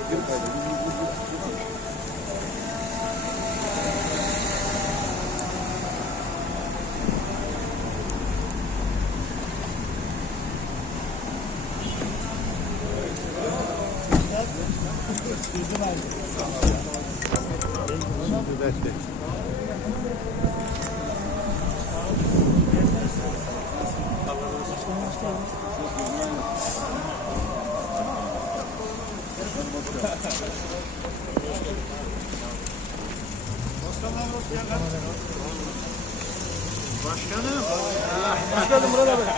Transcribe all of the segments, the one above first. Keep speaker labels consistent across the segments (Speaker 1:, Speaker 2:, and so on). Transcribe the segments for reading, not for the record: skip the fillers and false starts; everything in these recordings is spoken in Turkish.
Speaker 1: Başkanım. Başkanım burada abi.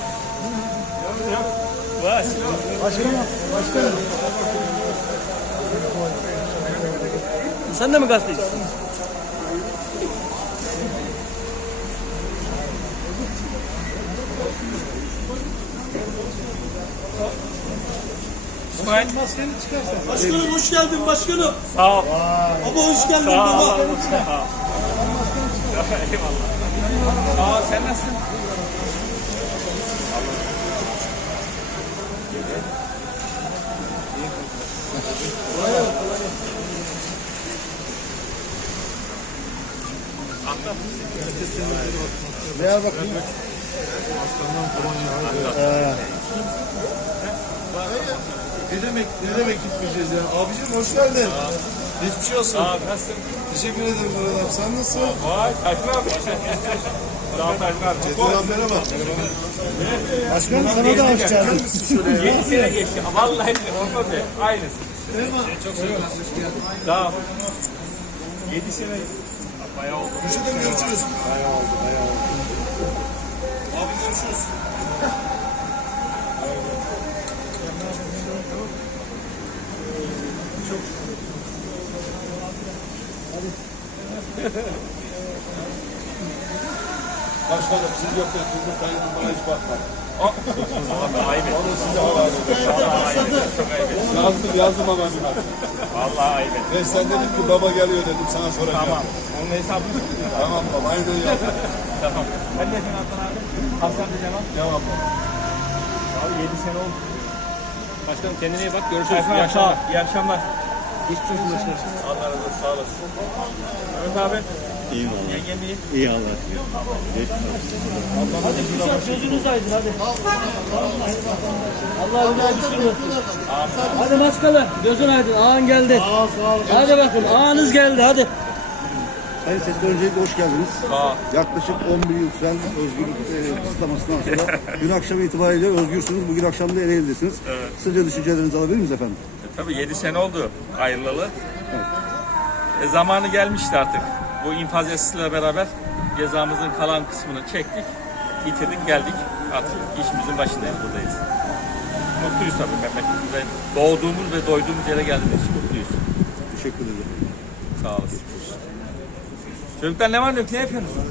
Speaker 1: Başkanım. Başkanım. Sen de mi gazetecisin?
Speaker 2: İsmail.
Speaker 1: Maskeni çıkarsan. Başkanım hoş geldin başkanım.
Speaker 2: Sağ ol.
Speaker 1: Baba hoş geldin
Speaker 2: Sağ ol.
Speaker 1: baba.
Speaker 2: Eyvallah. Sağ ol. Sen nasılsın?
Speaker 1: Ver bakayım. Ne demek gitmeyeceğiz ya? Abicim hoş geldin. Geçmiş olsun.
Speaker 2: Sağ ol. Nasılsın?
Speaker 1: Teşekkür ederim Murat abi. Sen nasılsın?
Speaker 2: Vay. Tayfun abi. Sağ ol Tayfun abi.
Speaker 1: Çetin abi merhaba. Başkanım sana da hoş geldin.
Speaker 2: 7 sene geçti. Vallahi olmadı. Aynısı. Çok sağ ol. Sağ ol. 7 sene. Bayağı oldu.
Speaker 1: Köşede mi görüşürüz? Bayağı oldu. Abi görüşürüz.
Speaker 3: Başkanım siz yokken sizin kayınız bana hiç bakmadı.
Speaker 2: Vallahi ayıp ettim.
Speaker 3: Onu size havale edin.
Speaker 2: Vallahi ayıp ettim. Çok ayıp ettim.
Speaker 3: Yazdım ama bir bak.
Speaker 2: Vallahi ayıp ettim.
Speaker 3: Ben sen dedim ki baba geliyor dedim sana soracağım.
Speaker 2: Tamam. Onun hesabını tutuyoruz.
Speaker 3: Tamam baba aynı yaptım.
Speaker 2: Tamam. Sen ne yapıyorsun Hasan abi? Hasan bir devam.
Speaker 3: Devam baba.
Speaker 2: Abi 7 sene oldu. Başkanım kendine iyi bak. Görüşürüz. İyi akşamlar. İyi akşamlar. Geçmiş olsun. Allah razı olsun. Sağ olasın. Mehmet abi.
Speaker 4: İyi valla.
Speaker 2: Yengem iyi.
Speaker 4: İyi Allah.
Speaker 5: Hadi güzel gözünüz aydın hadi. Allah ömrünü düşürmesin. Hadi maskalı gözün aydın ağan geldi.
Speaker 1: Sağ ol sağ ol.
Speaker 5: Hadi bakın ağanız geldi hadi.
Speaker 4: Sayın Sesli öncelikle hoş geldiniz.
Speaker 2: Sağ ol.
Speaker 4: Yaklaşık 11 yıl süren özgürlük kısıtlamasından sonra dün akşam itibariyle özgürsünüz. Bugün akşam da Ereğli'desiniz.
Speaker 2: Evet.
Speaker 4: Kısaca düşüncelerinizi alabilir miyiz efendim?
Speaker 2: Tabii 7 sene oldu ayrılalı. Zamanı gelmişti artık. Bu infaz yasasıyla beraber cezamızın kalan kısmını çektik, bitirdik, geldik. Artık işimizin başındayız, buradayız. Mutluyuz tabii memleketimize. Doğduğumuz ve doyduğumuz yere geldiğimiz için mutluyuz.
Speaker 4: Teşekkür ederim.
Speaker 2: Sağ olasın. Çocuklar ne var ne yok, ne yapıyorsunuz?